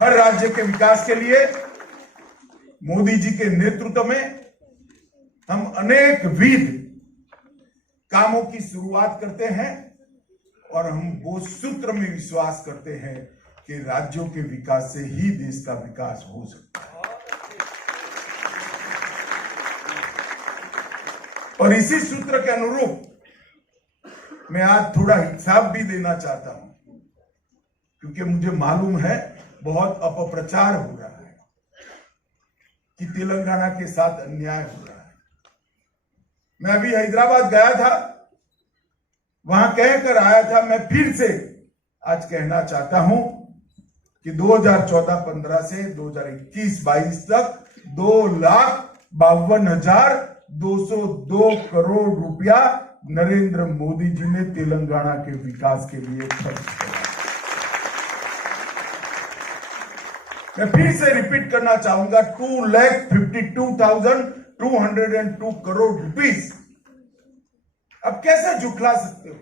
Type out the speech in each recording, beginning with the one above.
हर राज्य के विकास के लिए मोदी जी के नेतृत्व में हम अनेक विध कामों की शुरुआत करते हैं और हम वो सूत्र में विश्वास करते हैं कि राज्यों के विकास से ही देश का विकास हो सकता है। और इसी सूत्र के अनुरूप मैं आज थोड़ा हिसाब भी देना चाहता हूं, क्योंकि मुझे मालूम है बहुत अपप्रचार हो रहा है कि तेलंगाना के साथ अन्याय हो रहा है। मैं अभी हैदराबाद गया था, वहां कहकर आया था। मैं फिर से आज कहना चाहता हूं कि 2014-15 से 2021-22 तक 2,52,202 करोड़ रुपया नरेंद्र मोदी जी ने तेलंगाना के विकास के लिए खर्च किया। मैं फिर से रिपीट करना चाहूंगा, 2,52,202 करोड़ रुपीस। अब कैसे झुठला सकते हो?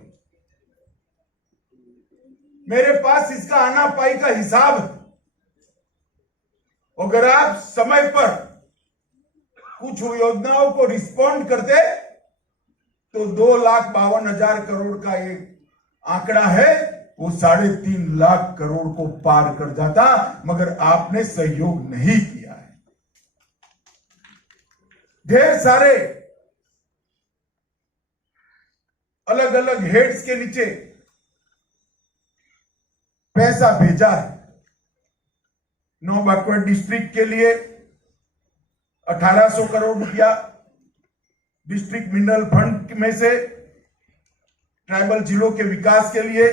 मेरे पास इसका आना पाई का हिसाब है। अगर आप समय पर कुछ योजनाओं को रिस्पॉन्ड करते तो 2,52,000 करोड़ का एक आंकड़ा है, वो 3.5 लाख करोड़ को पार कर जाता, मगर आपने सहयोग नहीं किया है। ढेर सारे अलग अलग हेड्स के नीचे पैसा भेजा है। नौ बैकवर्ड डिस्ट्रिक्ट के लिए 1,800 करोड़ रुपया, डिस्ट्रिक्ट मिनरल फंड में से ट्राइबल जिलों के विकास के लिए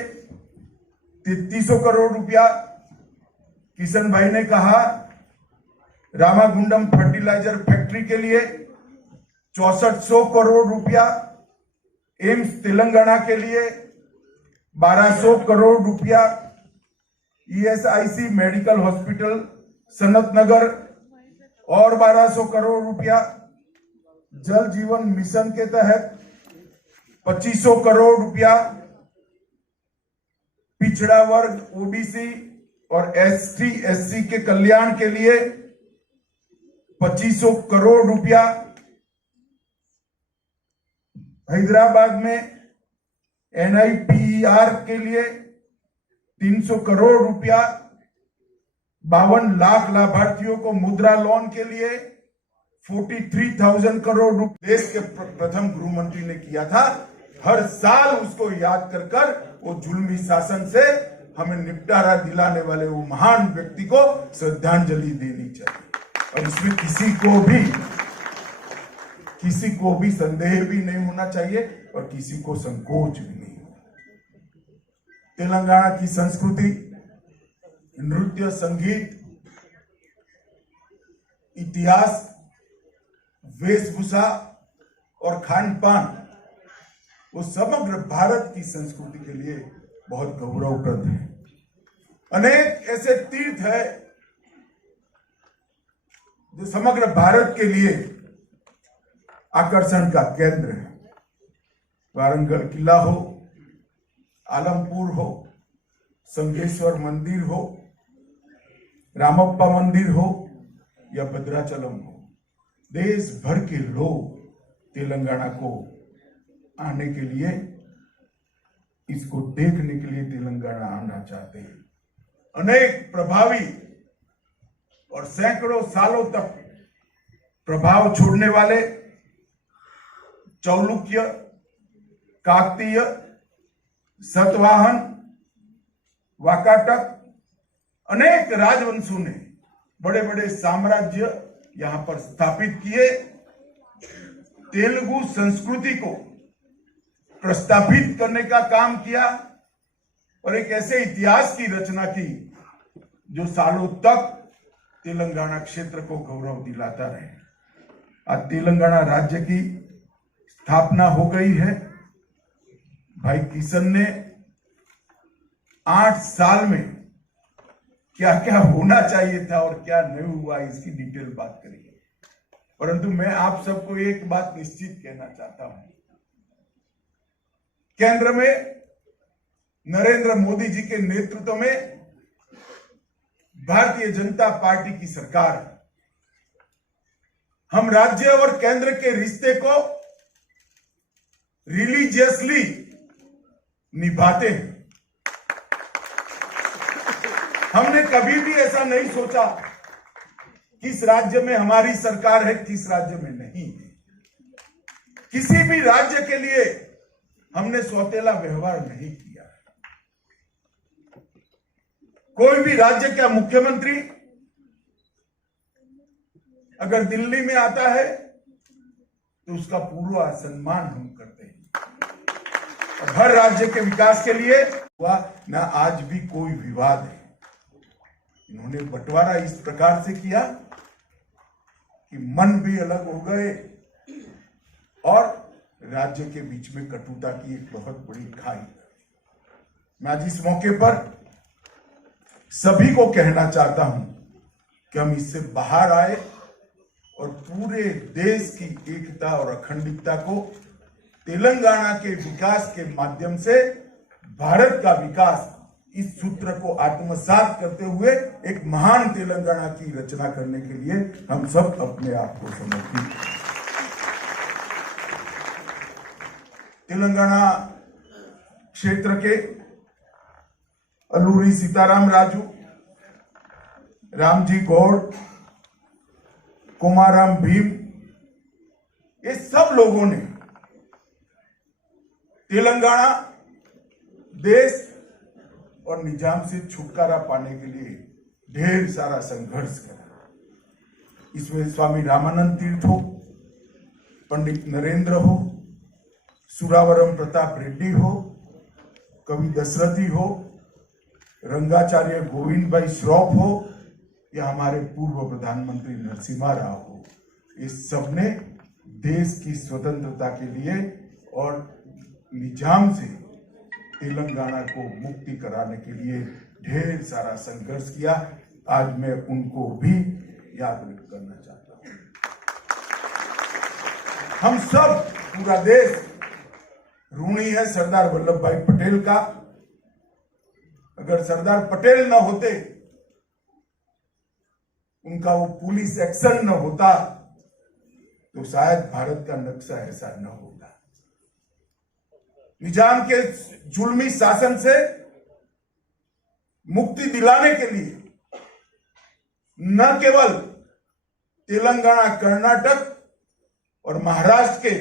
3,300 करोड़ रुपया। किशन भाई ने कहा रामागुंडम फर्टिलाइजर फैक्ट्री के लिए 6400 करोड़ रुपया, एम्स तेलंगाना के लिए 1,200 करोड़ रुपया, ESIC मेडिकल हॉस्पिटल सनत नगर और 1,200 करोड़ रुपया, जल जीवन मिशन के तहत 2,500 करोड़ रुपया, पिछड़ा वर्ग OBC और ST SC के कल्याण के लिए 2,500 करोड़ रुपया। हैदराबाद में NIPER के लिए 300 करोड़ रुपया, 52 लाख लाभार्थियों को मुद्रा लोन के लिए 43,000 करोड़ रुपए देश के प्रथम गृह मंत्री ने किया था। हर साल उसको याद कर वो जुल्मी शासन से हमें निपटारा दिलाने वाले वो महान व्यक्ति को श्रद्धांजलि देनी चाहिए। और इसमें किसी को भी संदेह भी नहीं होना चाहिए और किसी को संकोच भी नहीं होना। तेलंगाना की संस्कृति, नृत्य, संगीत, इतिहास, वेशभूषा और खान पान, वो समग्र भारत की संस्कृति के लिए बहुत गौरवप्रद है। अनेक ऐसे तीर्थ है जो समग्र भारत के लिए आकर्षण का केंद्र है। वारंगल किला हो, आलमपुर हो, संगेश्वर मंदिर हो, रामप्पा मंदिर हो या भद्राचलम हो, देश भर के लोग तेलंगाना को आने के लिए, इसको देखने के लिए तेलंगाना आना चाहते हैं। अनेक प्रभावी और सैकड़ों सालों तक प्रभाव छोड़ने वाले चौलुक्य, काकतीय, सतवाहन, वाकाटक, अनेक राजवंशों ने बड़े बड़े साम्राज्य यहां पर स्थापित किए। तेलुगु संस्कृति को प्रस्थापित करने का काम किया और एक ऐसे इतिहास की रचना की जो सालों तक तेलंगाना क्षेत्र को गौरव दिलाता रहे। आज तेलंगाना राज्य की स्थापना हो गई है। भाई किशन ने 8 साल में क्या क्या होना चाहिए था और क्या नहीं हुआ, इसकी डिटेल बात करेंगे। परंतु मैं आप सबको एक बात निश्चित कहना चाहता हूं, केंद्र में नरेंद्र मोदी जी के नेतृत्व में भारतीय जनता पार्टी की सरकार है। हम राज्य और केंद्र के रिश्ते को रिलीजियसली निभाते हैं। हमने कभी भी ऐसा नहीं सोचा किस राज्य में हमारी सरकार है, किस राज्य में नहीं है। किसी भी राज्य के लिए हमने सौतेला व्यवहार नहीं किया। कोई भी राज्य का मुख्यमंत्री अगर दिल्ली में आता है तो उसका पूरा सम्मान हम करते हैं। और हर राज्य के विकास के लिए हुआ ना, आज भी कोई विवाद है। इन्होंने बंटवारा इस प्रकार से किया कि मन भी अलग हो गए और राज्य के बीच में कटुता की एक बहुत बड़ी खाई। मैं आज इस मौके पर सभी को कहना चाहता हूं कि हम इससे बाहर आए और पूरे देश की एकता और अखंडता को तेलंगाना के विकास के माध्यम से भारत का विकास, इस सूत्र को आत्मसात करते हुए एक महान तेलंगाना की रचना करने के लिए हम सब अपने आप को समर्पित। तेलंगाना क्षेत्र के अलूरी सीताराम राजू, रामजी गौड़, कुमाराम भीम, ये सब लोगों ने तेलंगाना देश और निजाम से छुटकारा पाने के लिए ढेर सारा संघर्ष करा। इसमें स्वामी रामानंद तीर्थ हो, पंडित नरेंद्र हो, सुरावरम प्रताप रेड्डी हो, कवि दशरथी हो, रंगाचार्य गोविंद भाई श्रॉफ हो या हमारे पूर्व प्रधानमंत्री नरसिम्हा राव हो, इस सबने देश की स्वतंत्रता के लिए और निजाम से तेलंगाना को मुक्ति कराने के लिए ढेर सारा संघर्ष किया। आज मैं उनको भी याद करना चाहता हूं। हम सब, पूरा देश ऋणी है सरदार वल्लभ भाई पटेल का। अगर सरदार पटेल न होते, उनका वो पुलिस एक्शन न होता, तो शायद भारत का नक्शा ऐसा न होता। निजाम के जुल्मी शासन से मुक्ति दिलाने के लिए न केवल तेलंगाना, कर्नाटक और महाराष्ट्र के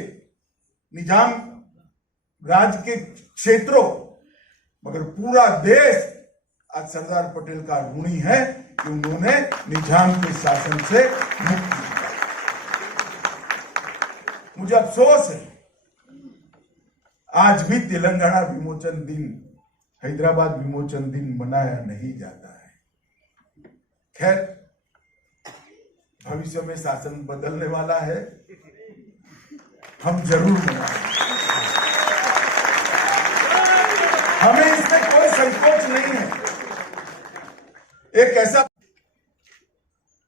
निजाम राज के क्षेत्रों, मगर पूरा देश आज सरदार पटेल का ऋणी है कि उन्होंने निजाम के शासन से मुक्ति दिलाई। मुझे अफसोस है आज भी तेलंगाना विमोचन दिन, हैदराबाद विमोचन दिन मनाया नहीं जाता है। खैर, भविष्य में शासन बदलने वाला है, हम जरूर मनाएंगे। हमें इसमें कोई संकोच नहीं है। एक ऐसा,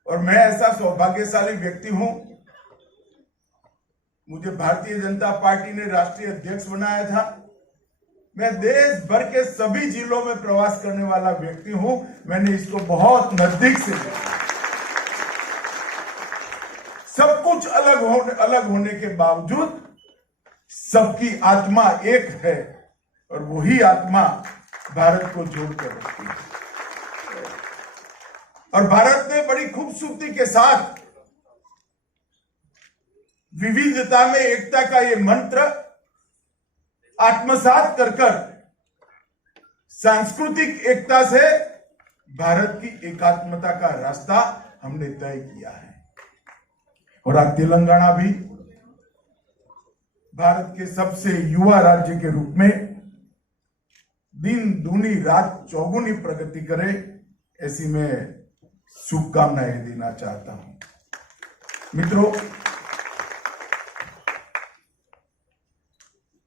और मैं ऐसा सौभाग्यशाली व्यक्ति हूं, मुझे भारतीय जनता पार्टी ने राष्ट्रीय अध्यक्ष बनाया था। मैं देश भर के सभी जिलों में प्रवास करने वाला व्यक्ति हूं। मैंने इसको बहुत नजदीक से देखा। सब कुछ अलग होने के बावजूद सबकी आत्मा एक है और वही आत्मा भारत को जोड़कर रखती है। और भारत ने बड़ी खूबसूरती के साथ विविधता में एकता का ये मंत्र आत्मसात कर सांस्कृतिक एकता से भारत की एकात्मता का रास्ता हमने तय किया है। और आज तेलंगाना भी भारत के सबसे युवा राज्य के रूप में दिन दूनी रात चौगुनी प्रगति करे, ऐसी मैं शुभकामनाएं देना चाहता हूं। मित्रों,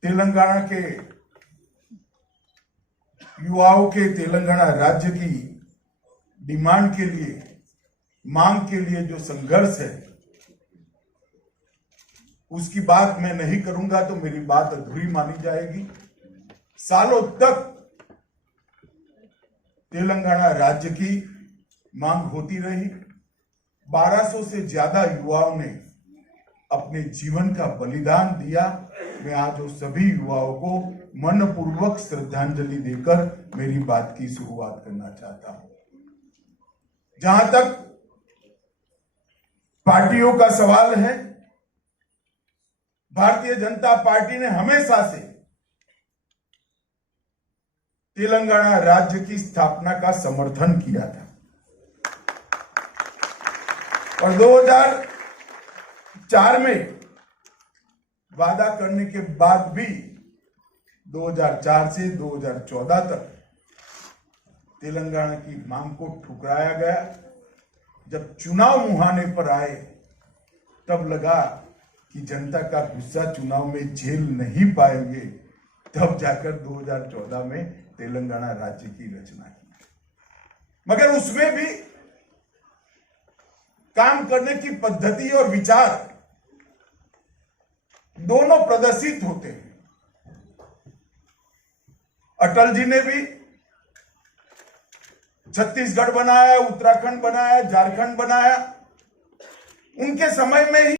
तेलंगाना के युवाओं के तेलंगाना राज्य की डिमांड के लिए, मांग के लिए जो संघर्ष है, उसकी बात मैं नहीं करूंगा तो मेरी बात अधूरी मानी जाएगी। सालों तक तेलंगाना राज्य की मांग होती रही। 1200 से ज्यादा युवाओं ने अपने जीवन का बलिदान दिया। मैं आज उन सभी युवाओं को मनपूर्वक श्रद्धांजलि देकर मेरी बात की शुरुआत करना चाहता हूं। जहां तक पार्टियों का सवाल है, भारतीय जनता पार्टी ने हमेशा से तेलंगाना राज्य की स्थापना का समर्थन किया था और 2004 में वादा करने के बाद भी 2004 से 2014 तक तेलंगाना की मांग को ठुकराया गया। जब चुनाव मुहाने पर आए तब लगा कि जनता का गुस्सा चुनाव में झेल नहीं पाएंगे, तब जाकर 2014 में तेलंगाना राज्य की रचना की। मगर उसमें भी काम करने की पद्धति और विचार दोनों प्रदर्शित होते हैं। अटल जी ने भी छत्तीसगढ़ बनाया, उत्तराखंड बनाया, झारखंड बनाया। उनके समय में ही